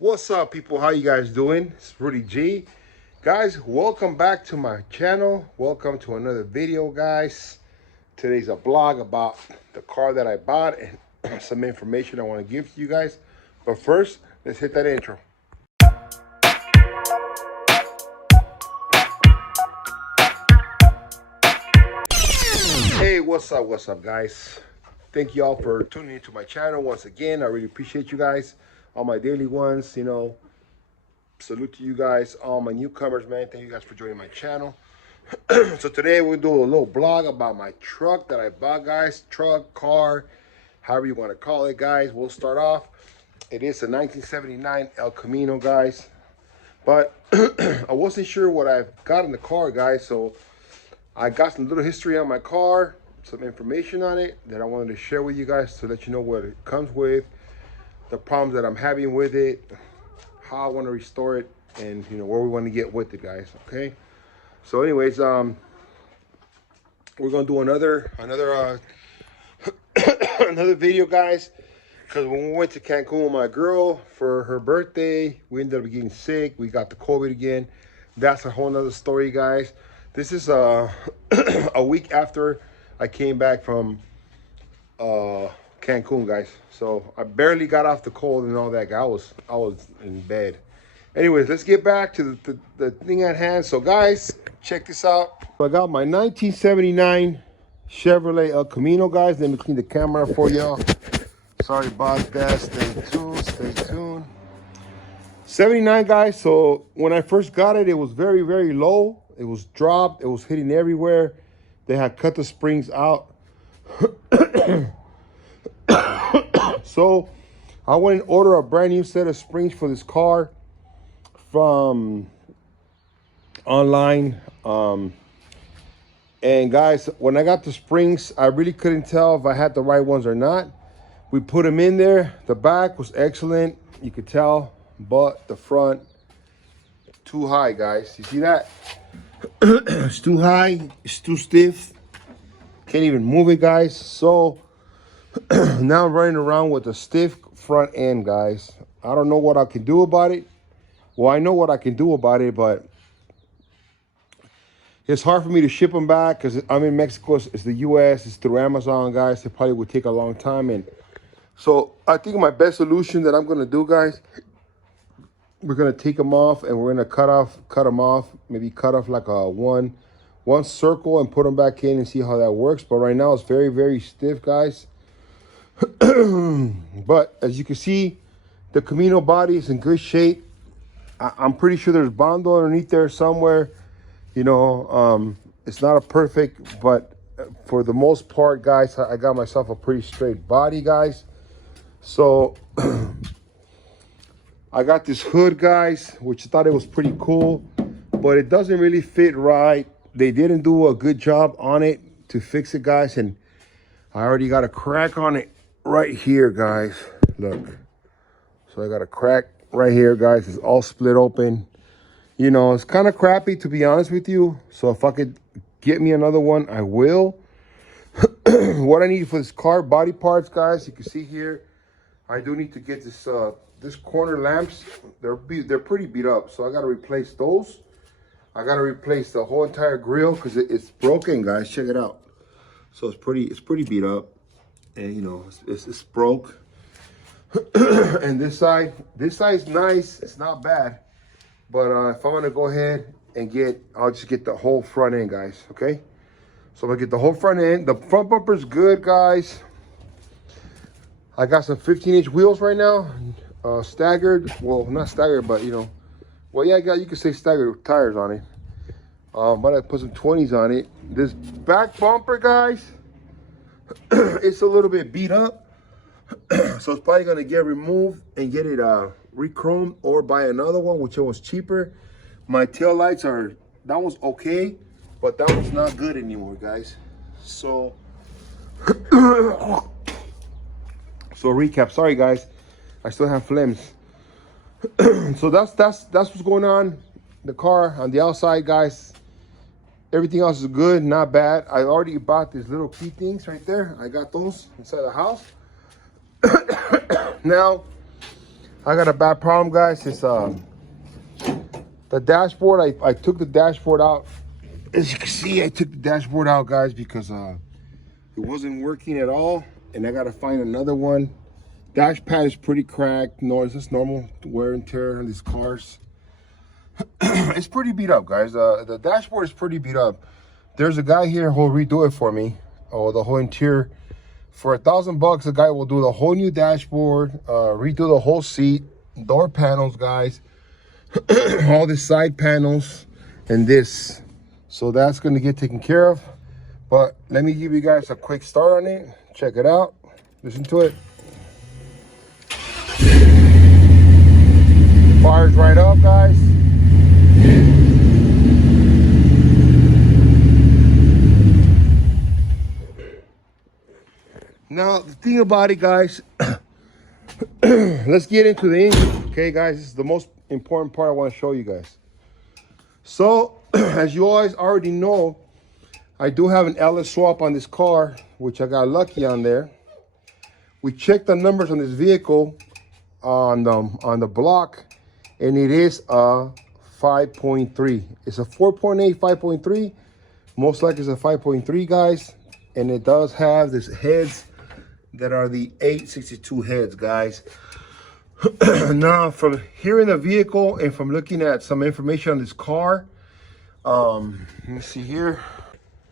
What's up, people? How you guys doing? It's Rudy G. Guys, welcome back to my channel. Welcome to another video, guys. Today's a vlog about the car that I bought and some information I want to give to you guys. But first, let's hit that intro. Hey, what's up, guys? Thank you all for tuning into my channel once again. I really appreciate you guys. All my daily ones, salute to you guys. All my newcomers, man, thank you guys for joining my channel. So today we'll do a little blog about my truck that I bought, guys. Truck, car, however you want to call it, guys. We'll start off. It is a 1979 El Camino, guys. But I wasn't sure what I've got in the car, guys. So I got some little history on my car, some information on it that I wanted to share with you guys to let you know what it comes with, the problems that I'm having with it, how I want to restore it, and where we want to get with it, guys. Okay. So, anyways, we're gonna do another another video, guys, because when we went to Cancun with my girl for her birthday, we ended up getting sick. We got the COVID again. That's a whole nother story, guys. This is a week after I came back from Cancun, guys. So I barely got off the cold and all that. I was in bed. Anyways, let's get back to the thing at hand. So guys, check this out. So I got my 1979 Chevrolet El Camino, guys. Let me clean the camera for y'all. Sorry about that. Stay tuned. 79, guys. So when I first got it, it was very, very low. It was dropped. It was hitting everywhere. They had cut the springs out. So I went and ordered a brand new set of springs for this car from online. And guys, when I got the springs, I really couldn't tell if I had the right ones or not. We put them in there. The back was excellent, you could tell, but the front, too high, guys. You see that? It's too high, it's too stiff. Can't even move it, guys. So now I'm running around with a stiff front end, guys. I don't know what I can do about it. Well, I know what I can do about it, but it's hard for me to ship them back because I'm in Mexico. It's the U.S. It's through Amazon, guys. It probably would take a long time. And so I think my best solution that I'm going to do, guys, we're going to take them off and we're going to cut them off, maybe cut off like a one circle and put them back in and see how that works. But right now it's very, very stiff, guys. But as you can see, the Camino body is in good shape. I'm pretty sure there's Bondo underneath there somewhere. It's not a perfect, but for the most part, guys, I got myself a pretty straight body, guys. So I got this hood, guys, which I thought it was pretty cool, but it doesn't really fit right. They didn't do a good job on it to fix it, guys, and I already got a crack on it right here, guys. Look. So I got a crack right here, guys. It's all split open. It's kind of crappy, to be honest with you. So if I could get me another one, I will. What I need for this car body parts, guys, you can see here, I do need to get this this corner lamps. They're pretty beat up, so I got to replace those. I got to replace the whole entire grill because it's broken, guys. Check it out. So it's pretty beat up, and it's broke. And this side is nice. It's not bad, but if I'm gonna go ahead and I'll just get the whole front end, guys. Okay, so I'm gonna get the whole front end. The front bumper's good, guys. I got some 15-inch wheels right now, staggered. Well, not staggered, but well, yeah, you could say staggered tires on it. But I put some 20s on it. This back bumper, guys, it's a little bit beat up. So it's probably gonna get removed and get it re-chromed or buy another one, which was cheaper. My tail lights that one's okay, but that one's not good anymore, guys. So recap. Sorry, guys, I still have flames. So that's what's going on. The car on the outside, guys. Everything else is good, not bad. I already bought these little key things right there. I got those inside the house. Now, I got a bad problem, guys. It's the dashboard. I took the dashboard out. As you can see, I took the dashboard out, guys, because it wasn't working at all, and I gotta find another one. Dash pad is pretty cracked. No, it's just normal wear and tear on these cars. It's pretty beat up, guys. The dashboard is pretty beat up. There's a guy here who'll redo it for me. Oh, the whole interior. For $1,000, the guy will do the whole new dashboard, redo the whole seat, door panels, guys, all the side panels, and this. So that's going to get taken care of. But let me give you guys a quick start on it. Check it out. Listen to it. Fires right up, guys. Now, the thing about it, guys, let's get into the engine. Okay, guys, this is the most important part I want to show you guys. So, as you guys already know, I do have an LS swap on this car, which I got lucky on there. We checked the numbers on this vehicle on the block, and it is a 5.3. It's a 4.8, 5.3. Most likely it's a 5.3, guys. And it does have these heads that are the 862 heads, guys. Now, from hearing the vehicle and from looking at some information on this car, let me see here.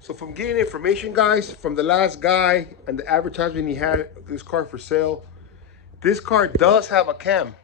So from getting information, guys, from the last guy and the advertisement he had this car for sale, this car does have a cam.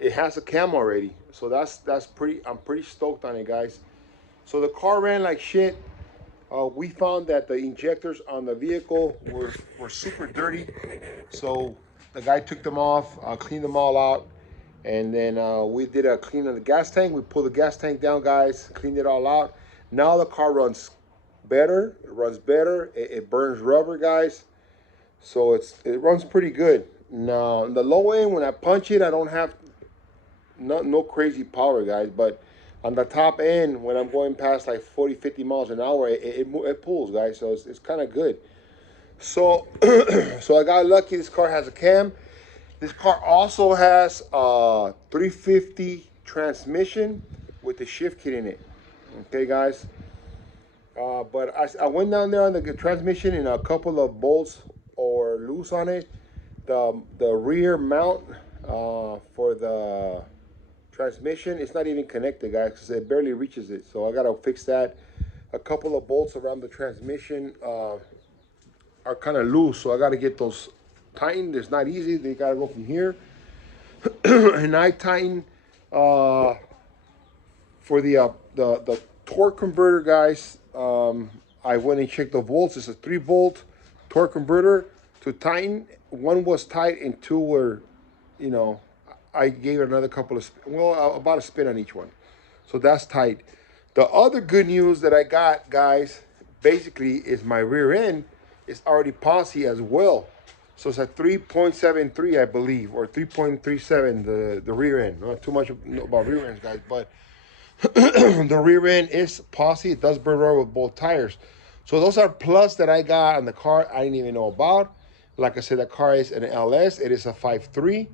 It has a cam already. So that's pretty, I'm pretty stoked on it, guys. So the car ran like shit. We found that the injectors on the vehicle were super dirty. So the guy took them off, cleaned them all out. And then we did a clean of the gas tank. We pulled the gas tank down, guys, cleaned it all out. Now the car runs better. It runs better. It burns rubber, guys. So it runs pretty good. Now, on the low end, when I punch it, I don't have no crazy power, guys. But on the top end, when I'm going past like 40, 50 miles an hour, it pulls, guys. So it's kind of good. So, so I got lucky. This car has a cam. This car also has a 350 transmission with the shift kit in it. Okay, guys. But I went down there on the transmission and a couple of bolts are loose on it. The rear mount for the transmission, it's not even connected, guys, because it barely reaches it. So I gotta fix that. A couple of bolts around the transmission are kind of loose, so I gotta get those tightened. It's not easy. They gotta go from here. And I tighten for the torque converter, guys. I went and checked the volts. It's a 3-volt torque converter to tighten. One was tight and two were, you know, I gave it another couple of, about a spin on each one. So that's tight. The other good news that I got, guys, basically is my rear end is already posi as well. So it's a 3.73, I believe, or 3.37, the rear end. Not too much about rear ends, guys, but the rear end is posi. It does burn rubber with both tires. So those are plus that I got on the car I didn't even know about. Like I said, the car is an LS. It is a 5.3.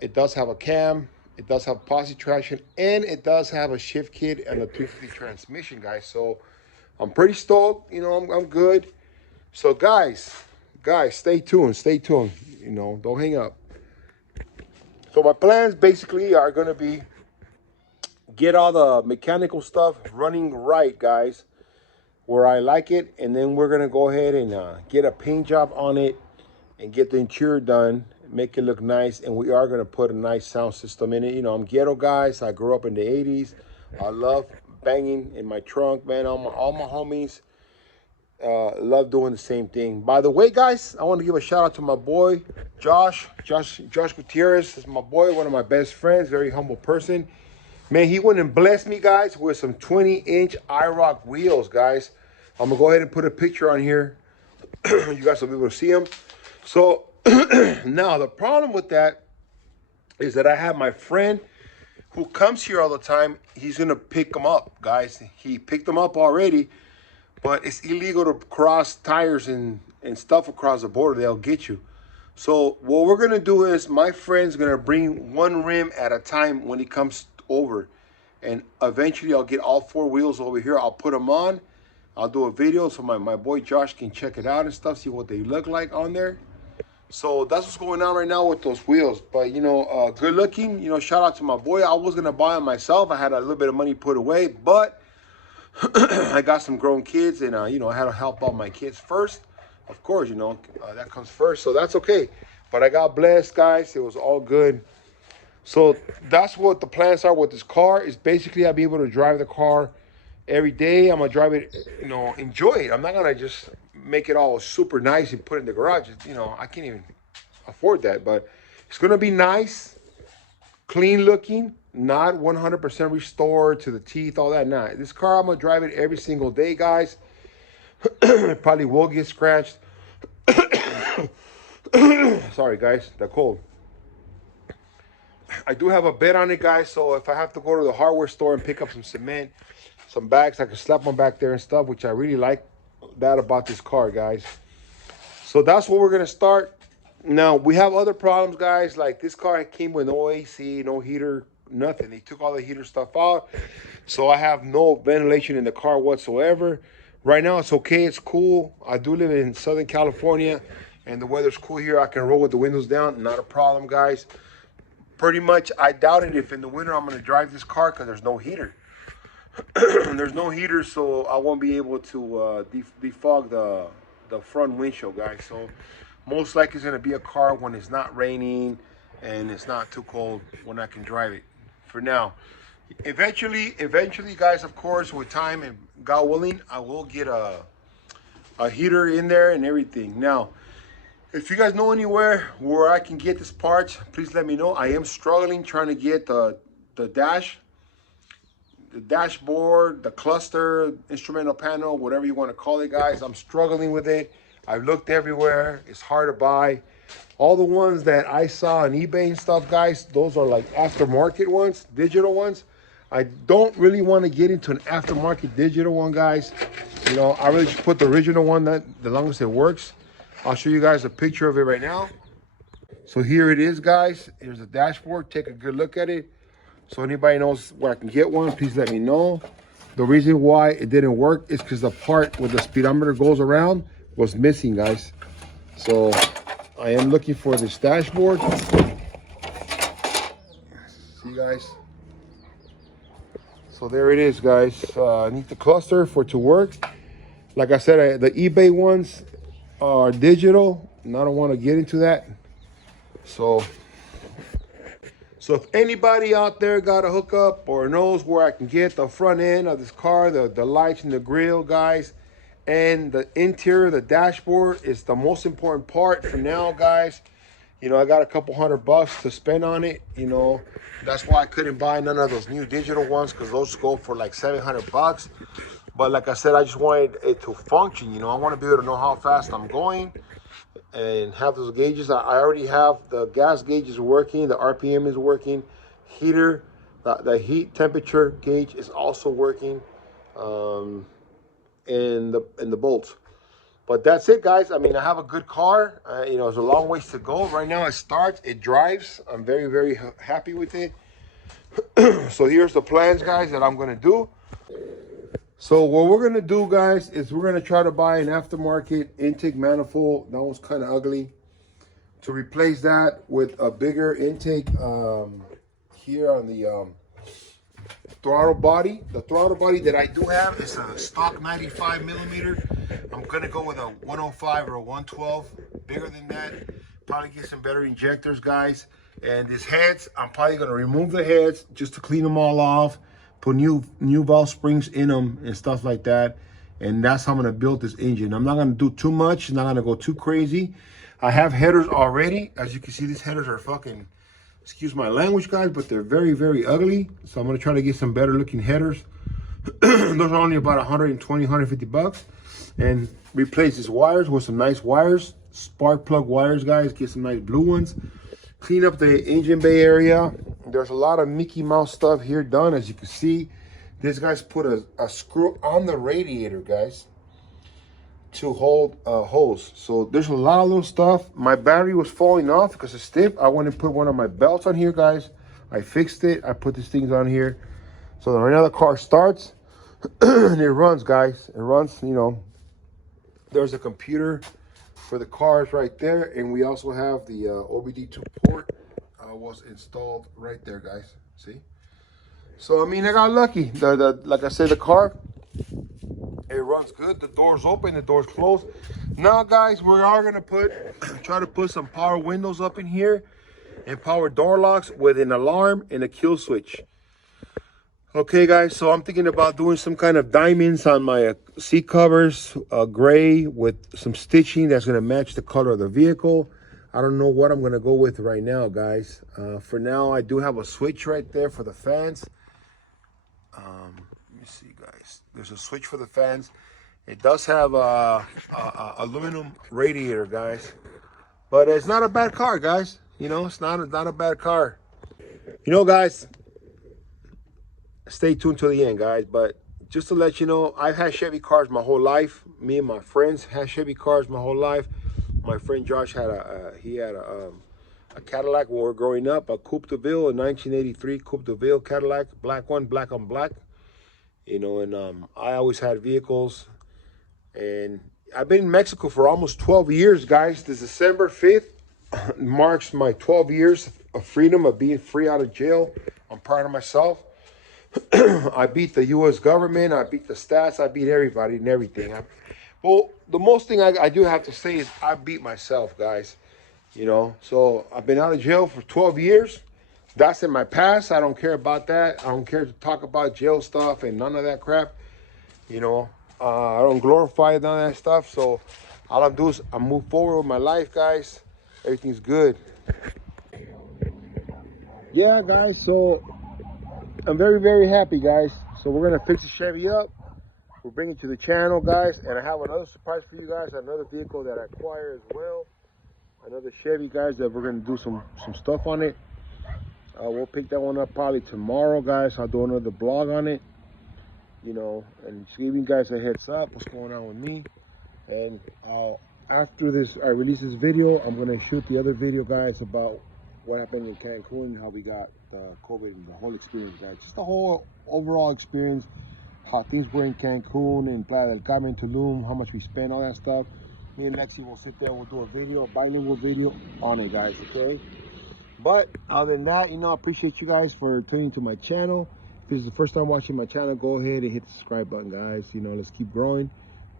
It does have a cam. It does have posi traction, and it does have a shift kit and a 350 transmission, guys. So I'm pretty stoked. You know, I'm good. So guys, stay tuned. You know, don't hang up. So my plans basically are going to be get all the mechanical stuff running right, guys, where I like it. And then we're going to go ahead and get a paint job on it and get the interior done, make it look nice. And we are going to put a nice sound system in it. You know, I'm ghetto, guys. I grew up in the 80s. I love banging in my trunk, man. All my homies love doing the same thing. By the way, guys, I want to give a shout out to my boy Josh Gutierrez. This is my boy, one of my best friends, very humble person. Man, he went and blessed me, guys, with some 20-inch IROC wheels, guys. I'm gonna go ahead and put a picture on here. You guys will be able to see them. So now the problem with that is that I have my friend who comes here all the time. He's gonna pick them up, guys. He picked them up already, but it's illegal to cross tires and stuff across the border. They'll get you. So what we're gonna do is my friend's gonna bring one rim at a time when he comes over, and eventually I'll get all four wheels over here. I'll put them on. I'll do a video so my boy Josh can check it out and stuff, see what they look like on there. So that's what's going on right now with those wheels. But you know, good looking. You know, shout out to my boy. I was gonna buy them myself. I had a little bit of money put away, but I got some grown kids, and you know, I had to help out my kids first. Of course, you know, that comes first, so that's okay. But I got blessed, guys. It was all good. So that's what the plans are with this car. Is basically I'll be able to drive the car every day. I'm gonna drive it, you know, enjoy it. I'm not gonna just make it all super nice and put it in the garage. You know, I can't even afford that. But it's gonna be nice, clean looking, not 100% restored to the teeth, all that. Nah, this car I'm gonna drive it every single day, guys. It probably will get scratched. Sorry, guys, the cold. I do have a bed on it, guys, so if I have to go to the hardware store and pick up some cement, some bags, I can slap them back there and stuff, which I really like that about this car, guys. So that's what we're gonna start. Now we have other problems, guys. Like this car came with no AC, no heater, nothing. They took all the heater stuff out, so I have no ventilation in the car whatsoever. Right now it's okay, it's cool. I do live in Southern California and the weather's cool here. I can roll with the windows down, not a problem, guys. Pretty much, I doubt it if in the winter I'm gonna drive this car because there's no heater. There's no heater, so I won't be able to defog the front windshield, guys. So most likely it's gonna be a car when it's not raining and it's not too cold, when I can drive it. For now, eventually, guys, of course, with time and God willing, I will get a heater in there and everything. Now, if you guys know anywhere where I can get this parts, please let me know. I am struggling trying to get the dashboard, the cluster, instrumental panel, whatever you want to call it, guys. I'm struggling with it. I've looked everywhere. It's hard to buy. All the ones that I saw on eBay and stuff, guys, those are like aftermarket ones, digital ones. I don't really want to get into an aftermarket digital one, guys. You know, I really just put the original one, that the longest it works. I'll show you guys a picture of it right now. So here it is, guys. Here's the dashboard. Take a good look at it. So anybody knows where I can get one, please let me know. The reason why it didn't work is because the part where the speedometer goes around was missing, guys. So I am looking for this dashboard. See, guys? So there it is, guys. I need the cluster for it to work. Like I said, the eBay ones are digital, and I don't want to get into that. So if anybody out there got a hookup or knows where I can get the front end of this car, the lights and the grill, guys, and the interior, the dashboard is the most important part for now, guys. You know, I got a couple $100 to spend on it. You know, that's why I couldn't buy none of those new digital ones, because those go for like $700. But like I said, I just wanted it to function. You know, I want to be able to know how fast I'm going and have those gauges. I already have the gas gauges working, the RPM is working, heater, the heat temperature gauge is also working, and the bolts. But that's it, guys. I mean, I have a good car. You know, there's a long ways to go. Right now, it starts, it drives. I'm very, very happy with it. So here's the plans, guys, that I'm gonna do. So what we're gonna do, guys, is we're gonna try to buy an aftermarket intake manifold. That one's kind of ugly. To replace that with a bigger intake here on the throttle body. The throttle body that I do have is a stock 95 millimeter. I'm gonna go with a 105 or a 112. Bigger than that. Probably get some better injectors, guys. And these heads, I'm probably gonna remove the heads just to clean them all off. Put new valve springs in them and stuff like that, and that's how I'm gonna build this engine. I'm not gonna do too much, not gonna go too crazy. I have headers already. As you can see, these headers are fucking, excuse my language, guys, but they're very, very ugly. So I'm gonna try to get some better looking headers. Those are only about 120, 150 bucks. And replace these wires with some nice wires, spark plug wires, guys. Get some nice blue ones. Clean up the engine bay area. There's a lot of Mickey Mouse stuff here done, as you can see. This guy's put a screw on the radiator, guys, to hold hose. So there's a lot of little stuff. My battery was falling off because it's stiff. I went and put one of my belts on here, guys. I fixed it. I put these things on here. So right now the car starts and it runs, guys. It runs, you know. There's a computer for the cars right there. And we also have the OBD2 port was installed right there, guys. See? So, I mean, I got lucky. Like I said, the car, it runs good. The door's open, the door's closed. Now, guys, we are gonna try to put some power windows up in here and power door locks with an alarm and a kill switch. Okay, guys, so I'm thinking about doing some kind of diamonds on my seat covers, gray with some stitching that's gonna match the color of the vehicle. I don't know what I'm gonna go with right now, guys. For now, I do have a switch right there for the fans. Let me see, guys. There's a switch for the fans. It does have a aluminum radiator, guys. But it's not a bad car, guys. You know, it's not a bad car. You know, guys, stay tuned to the end, guys. But just to let you know, I've had Chevy cars my whole life. Me and my friends had Chevy cars my whole life. My friend Josh had a Cadillac when we were growing up, a Coupe de Ville, a 1983 Coupe de Ville Cadillac, black one, black on black. You know, and I always had vehicles. And I've been in Mexico for almost 12 years, guys. This December 5th marks my 12 years of freedom, of being free out of jail. I'm proud of myself. I beat the U.S. government. I beat the stats. I beat everybody and everything. Well, the most thing I do have to say is I beat myself, guys. You know, so I've been out of jail for 12 years. That's in my past. I don't care about that. I don't care to talk about jail stuff and none of that crap. You know, I don't glorify none of that stuff. So all I do is I move forward with my life, guys. Everything's good. Yeah, guys. So I'm very, very happy, guys. So we're going to fix the Chevy up. We'll bring it to the channel, guys. And I have another surprise for you guys. Another vehicle that I acquired as well. Another Chevy, guys, that we're going to do some stuff on it. We'll pick that one up probably tomorrow, guys. I'll do another vlog on it. You know, and just giving you guys a heads up what's going on with me. And after this, I release this video, I'm going to shoot the other video, guys, about what happened in Cancun, how we got COVID and the whole experience, guys. Just the whole overall experience, how things were in Cancun and Playa del Carmen, Tulum, how much we spent, all that stuff. Me and Lexi will sit there, we'll do a video, a bilingual video on it, guys, okay? But other than that, you know, I appreciate you guys for tuning to my channel. If this is the first time watching my channel, go ahead and hit the subscribe button, guys. You know, let's keep growing.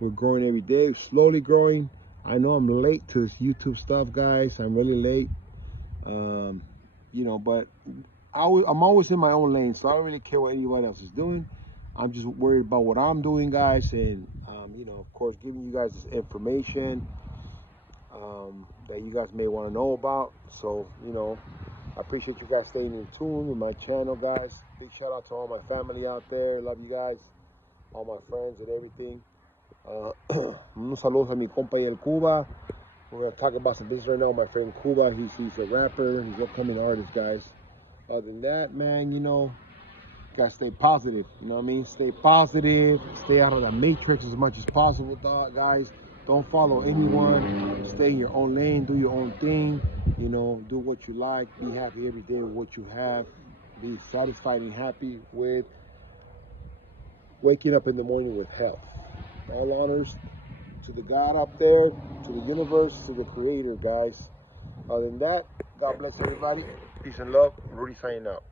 We're growing every day, slowly growing. I know I'm late to this YouTube stuff, guys. I'm really late. You know, but I'm always in my own lane, so I don't really care what anybody else is doing. I'm just worried about what I'm doing, guys, and you know, of course, giving you guys this information that you guys may want to know about. So, you know, I appreciate you guys staying in tune with my channel, guys. Big shout out to all my family out there. Love you guys, all my friends and everything. Unos saludos a mi compa y el Cuba. We're going to talk about some business right now. My friend Cuba, he's a rapper. He's an upcoming artist, guys. Other than that, man, you know, you gotta stay positive. You know what I mean? Stay positive. Stay out of the matrix as much as possible, guys. Don't follow anyone. Stay in your own lane. Do your own thing. You know, do what you like. Be happy every day with what you have. Be satisfied and happy with waking up in the morning with health. All honors to the God up there, to the universe, to the Creator, guys. Other than that, God bless everybody. Peace and love. Rudy signing out.